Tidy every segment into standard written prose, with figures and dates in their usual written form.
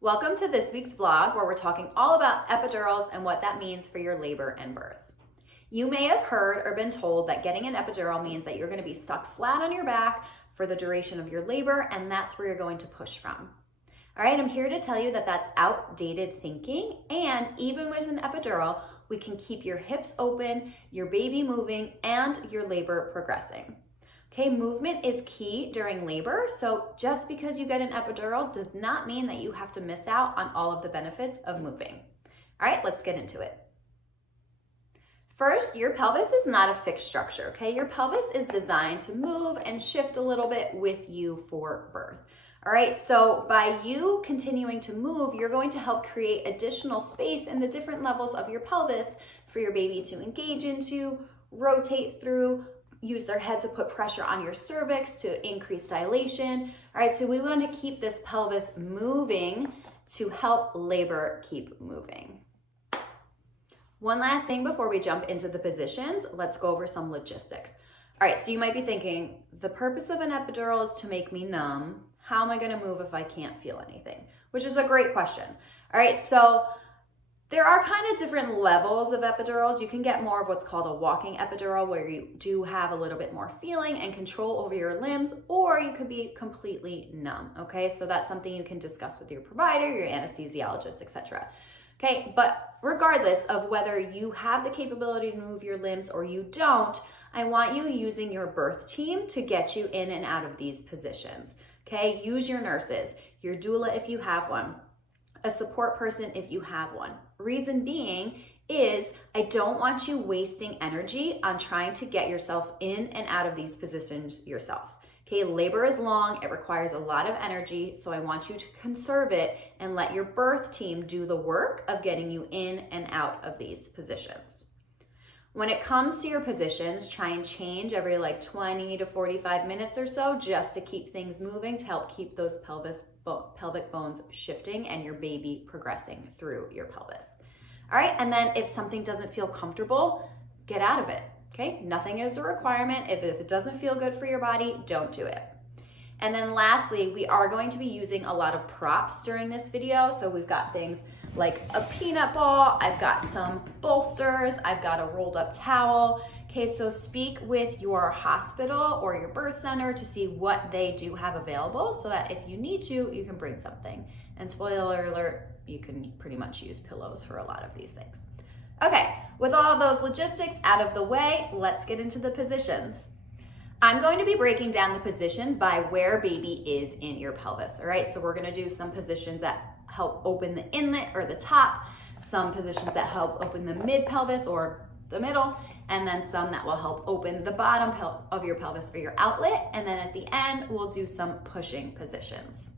Welcome to this week's vlog where we're talking all about epidurals and what that means for your labor and birth. You may have heard or been told that getting an epidural means that you're going to be stuck flat on your back for the duration of your labor, and that's where you're going to push from. All right, I'm here to tell you that that's outdated thinking, and even with an epidural, we can keep your hips open, your baby moving, and your labor progressing. Okay, movement is key during labor, so just because you get an epidural does not mean that you have to miss out on all of the benefits of moving. All right, let's get into it. First, your pelvis is not a fixed structure, okay? Your pelvis is designed to move and shift a little bit with you for birth. All right, so by you continuing to move, you're going to help create additional space in the different levels of your pelvis for your baby to engage into, rotate through, use their head to put pressure on your cervix to increase dilation. All right, so we want to keep this pelvis moving to help labor keep moving. One last thing before we jump into the positions, let's go over some logistics. All right, so you might be thinking, the purpose of an epidural is to make me numb. How am I going to move if I can't feel anything? Which is a great question. All right, so there are kind of different levels of epidurals. You can get more of what's called a walking epidural, where you do have a little bit more feeling and control over your limbs, or you could be completely numb, okay? So that's something you can discuss with your provider, your anesthesiologist, etc. Okay, but regardless of whether you have the capability to move your limbs or you don't, I want you using your birth team to get you in and out of these positions, okay? Use your nurses, your doula if you have one, a support person if you have one. Reason being is I don't want you wasting energy on trying to get yourself in and out of these positions yourself. Okay, labor is long, it requires a lot of energy, so I want you to conserve it and let your birth team do the work of getting you in and out of these positions. When it comes to your positions, try and change every 20 to 45 minutes or so just to keep things moving, to help keep those pelvic bones shifting and your baby progressing through your pelvis. All right, and then if something doesn't feel comfortable, get out of it, okay? Nothing is a requirement. If it doesn't feel good for your body, don't do it. And then lastly, we are going to be using a lot of props during this video. So we've got things like a peanut ball, I've got some bolsters, I've got a rolled up towel. Okay, so speak with your hospital or your birth center to see what they do have available so that if you need to, you can bring something. And spoiler alert, you can pretty much use pillows for a lot of these things. Okay, with all of those logistics out of the way, let's get into the positions. I'm going to be breaking down the positions by where baby is in your pelvis, all right? So we're gonna do some positions that help open the inlet or the top, some positions that help open the mid-pelvis or the middle, and then some that will help open the bottom of your pelvis or your outlet, and then at the end, we'll do some pushing positions.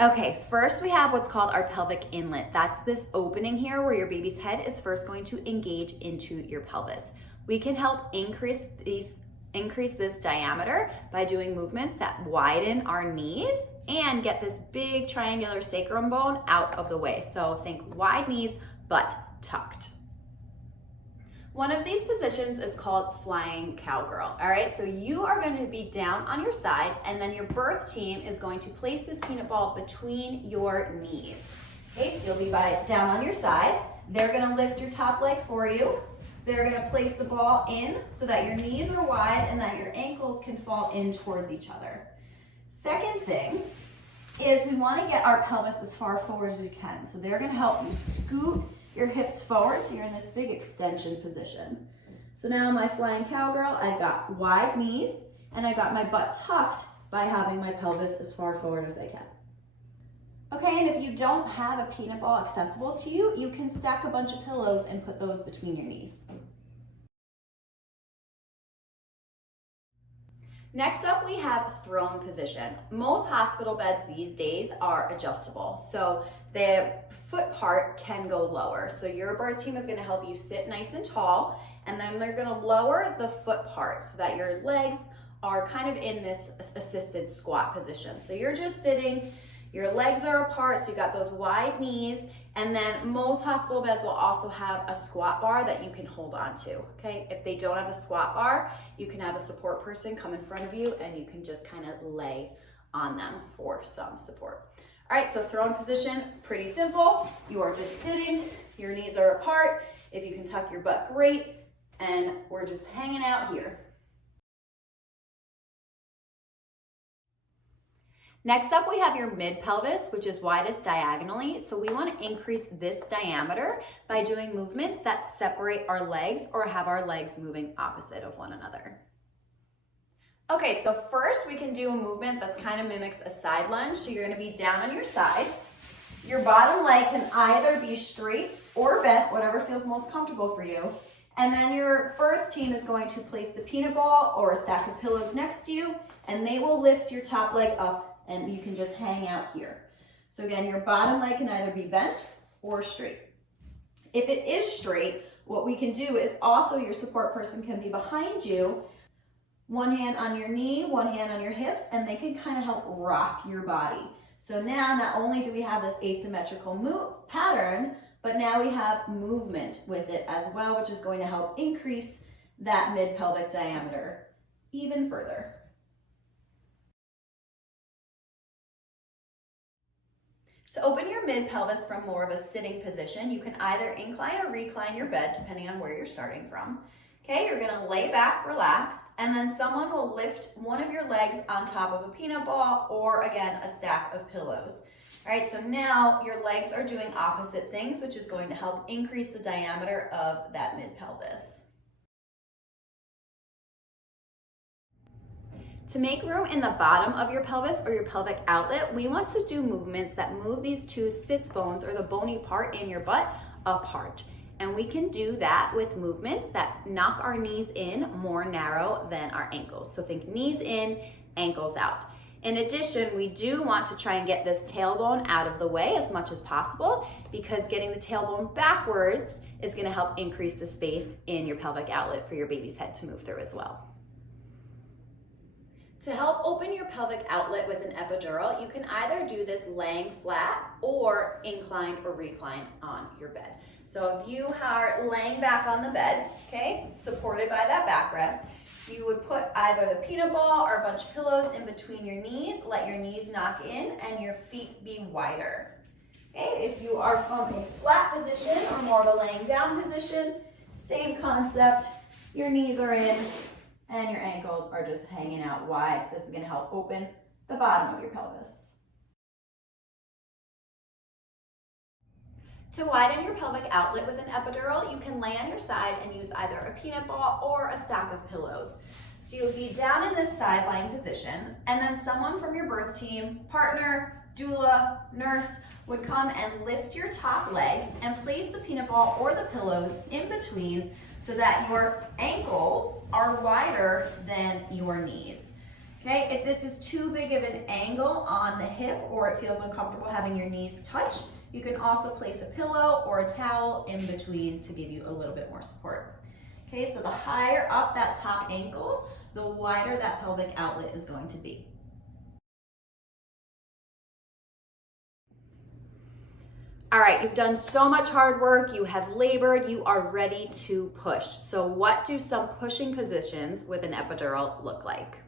Okay, first we have what's called our pelvic inlet. That's this opening here where your baby's head is first going to engage into your pelvis. We can help increase this diameter by doing movements that widen our knees and get this big triangular sacrum bone out of the way. So think wide knees, but tucked. One of these positions is called flying cowgirl, all right? So you are going to be down on your side, and then your birth team is going to place this peanut ball between your knees. Okay, so you'll be down on your side. They're gonna lift your top leg for you. They're gonna place the ball in so that your knees are wide and that your ankles can fall in towards each other. Second thing is we wanna get our pelvis as far forward as we can. So they're gonna help you scoot your hips forward so you're in this big extension position. So now my flying cowgirl, I've got wide knees and I got my butt tucked by having my pelvis as far forward as I can. Okay, and if you don't have a peanut ball accessible to you, you can stack a bunch of pillows and put those between your knees. Next up, we have throne position. Most hospital beds these days are adjustable, so the foot part can go lower. So your birth team is gonna help you sit nice and tall, and then they're gonna lower the foot part so that your legs are kind of in this assisted squat position. So you're just sitting, your legs are apart, so you got those wide knees, and then most hospital beds will also have a squat bar that you can hold on to, okay? If they don't have a squat bar, you can have a support person come in front of you and you can just kind of lay on them for some support. All right, so throne position, pretty simple. You are just sitting, your knees are apart. If you can tuck your butt, great. And we're just hanging out here. Next up, we have your mid-pelvis, which is widest diagonally. So we want to increase this diameter by doing movements that separate our legs or have our legs moving opposite of one another. Okay, so first we can do a movement that's kind of mimics a side lunge. So you're going to be down on your side. Your bottom leg can either be straight or bent, whatever feels most comfortable for you. And then your birth team is going to place the peanut ball or a stack of pillows next to you, and they will lift your top leg up, and you can just hang out here. So again, your bottom leg can either be bent or straight. If it is straight, what we can do is also your support person can be behind you, one hand on your knee, one hand on your hips, and they can kind of help rock your body. So now not only do we have this asymmetrical pattern, but now we have movement with it as well, which is going to help increase that mid-pelvic diameter even further. To open your mid-pelvis from more of a sitting position, you can either incline or recline your bed, depending on where you're starting from. Okay, you're gonna lay back, relax, and then someone will lift one of your legs on top of a peanut ball or, again, a stack of pillows. All right, so now your legs are doing opposite things, which is going to help increase the diameter of that mid-pelvis. To make room in the bottom of your pelvis or your pelvic outlet, we want to do movements that move these two sits bones or the bony part in your butt apart. And we can do that with movements that knock our knees in more narrow than our ankles. So think knees in, ankles out. In addition, we do want to try and get this tailbone out of the way as much as possible, because getting the tailbone backwards is going to help increase the space in your pelvic outlet for your baby's head to move through as well. To help open your pelvic outlet with an epidural, you can either do this laying flat or inclined or reclined on your bed. So if you are laying back on the bed, okay, supported by that backrest, you would put either the peanut ball or a bunch of pillows in between your knees, let your knees knock in and your feet be wider. Okay, if you are from a flat position or more of a laying down position, same concept, your knees are in and your ankles are just hanging out wide. This is going to help open the bottom of your pelvis. To widen your pelvic outlet with an epidural, you can lay on your side and use either a peanut ball or a stack of pillows. So you'll be down in this side lying position, and then someone from your birth team, partner, doula, nurse, would come and lift your top leg and place the peanut ball or the pillows in between so that your ankles are wider than your knees. Okay, if this is too big of an angle on the hip or it feels uncomfortable having your knees touch, you can also place a pillow or a towel in between to give you a little bit more support. Okay, so the higher up that top ankle, the wider that pelvic outlet is going to be. All right, you've done so much hard work, you have labored, you are ready to push. So what do some pushing positions with an epidural look like?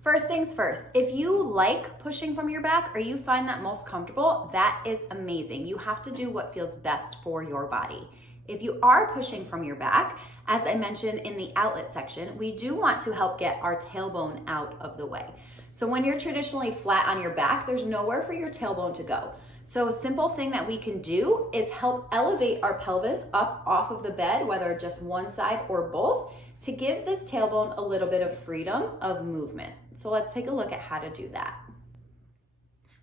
First things first, if you like pushing from your back or you find that most comfortable, that is amazing. You have to do what feels best for your body. If you are pushing from your back, as I mentioned in the outlet section, we do want to help get our tailbone out of the way. So when you're traditionally flat on your back, there's nowhere for your tailbone to go. So a simple thing that we can do is help elevate our pelvis up off of the bed, whether just one side or both, to give this tailbone a little bit of freedom of movement. So let's take a look at how to do that.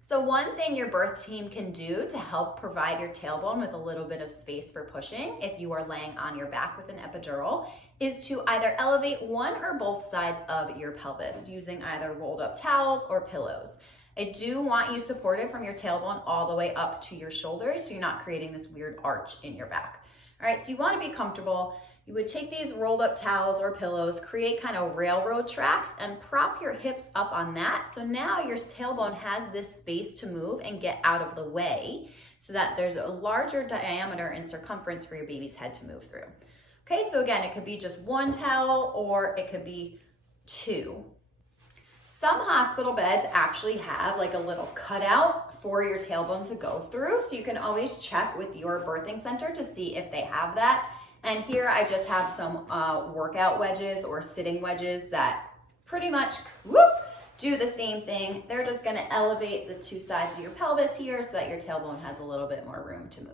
So one thing your birth team can do to help provide your tailbone with a little bit of space for pushing if you are laying on your back with an epidural is to either elevate one or both sides of your pelvis using either rolled up towels or pillows. I do want you supported from your tailbone all the way up to your shoulders so you're not creating this weird arch in your back. All right, so you want to be comfortable. You would take these rolled up towels or pillows, create kind of railroad tracks and prop your hips up on that. So now your tailbone has this space to move and get out of the way so that there's a larger diameter and circumference for your baby's head to move through. Okay, so again, it could be just one towel or it could be two. Some hospital beds actually have like a little cutout for your tailbone to go through. So you can always check with your birthing center to see if they have that. And here I just have some workout wedges or sitting wedges that pretty much do the same thing. They're just gonna elevate the two sides of your pelvis here so that your tailbone has a little bit more room to move.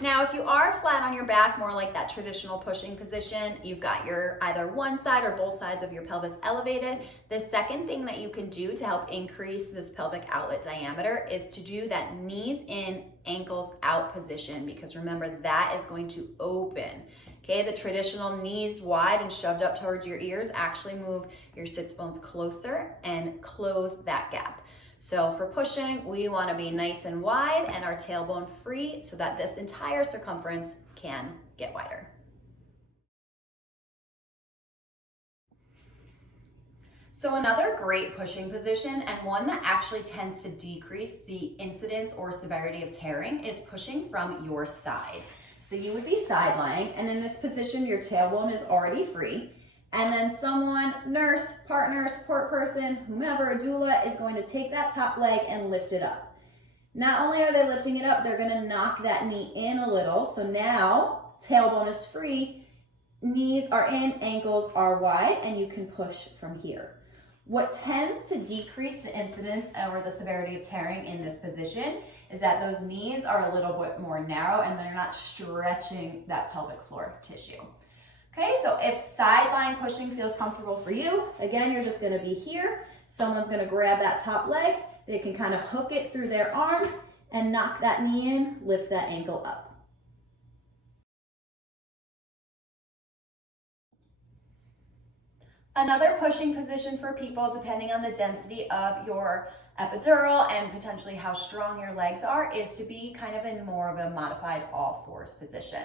Now, if you are flat on your back, more like that traditional pushing position, you've got your either one side or both sides of your pelvis elevated. The second thing that you can do to help increase this pelvic outlet diameter is to do that knees in, ankles out position, because remember, that is going to open. Okay, the traditional knees wide and shoved up towards your ears actually move your sits bones closer and close that gap. So for pushing, we want to be nice and wide and our tailbone free so that this entire circumference can get wider. So another great pushing position, and one that actually tends to decrease the incidence or severity of tearing, is pushing from your side. So you would be side lying, and in this position, your tailbone is already free. And then someone, nurse, partner, support person, whomever, a doula, is going to take that top leg and lift it up. Not only are they lifting it up, they're going to knock that knee in a little. So now tailbone is free, knees are in, ankles are wide, and you can push from here. What tends to decrease the incidence or the severity of tearing in this position is that those knees are a little bit more narrow and they're not stretching that pelvic floor tissue. Okay, so if sideline pushing feels comfortable for you, again, you're just gonna be here. Someone's gonna grab that top leg. They can kind of hook it through their arm and knock that knee in, lift that ankle up. Another pushing position for people, depending on the density of your epidural and potentially how strong your legs are, is to be kind of in more of a modified all fours position.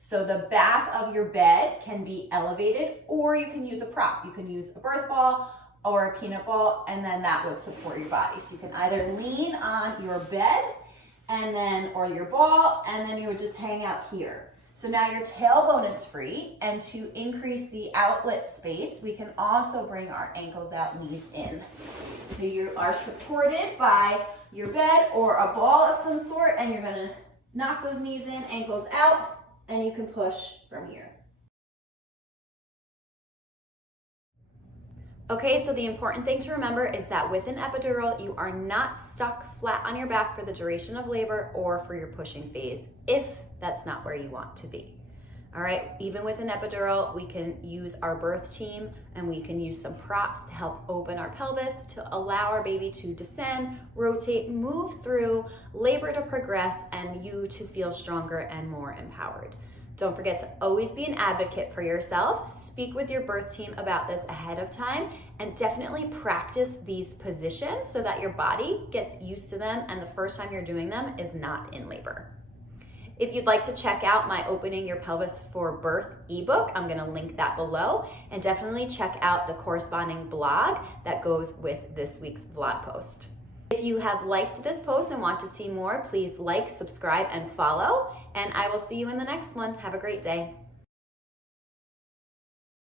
So the back of your bed can be elevated, or you can use a prop. You can use a birth ball or a peanut ball, and then that would support your body. So you can either lean on your bed and then, or your ball, and then you would just hang out here. So now your tailbone is free, and to increase the outlet space, we can also bring our ankles out, knees in. So you are supported by your bed or a ball of some sort, and you're gonna knock those knees in, ankles out, and you can push from here. Okay, so the important thing to remember is that with an epidural, you are not stuck flat on your back for the duration of labor or for your pushing phase, if that's not where you want to be. All right, even with an epidural, we can use our birth team and we can use some props to help open our pelvis to allow our baby to descend, rotate, move through, labor to progress, and you to feel stronger and more empowered. Don't forget to always be an advocate for yourself. Speak with your birth team about this ahead of time, and definitely practice these positions so that your body gets used to them and the first time you're doing them is not in labor. If you'd like to check out my Opening Your Pelvis for Birth ebook, I'm gonna link that below, and definitely check out the corresponding blog that goes with this week's vlog post. If you have liked this post and want to see more, please like, subscribe, and follow, and I will see you in the next one. Have a great day.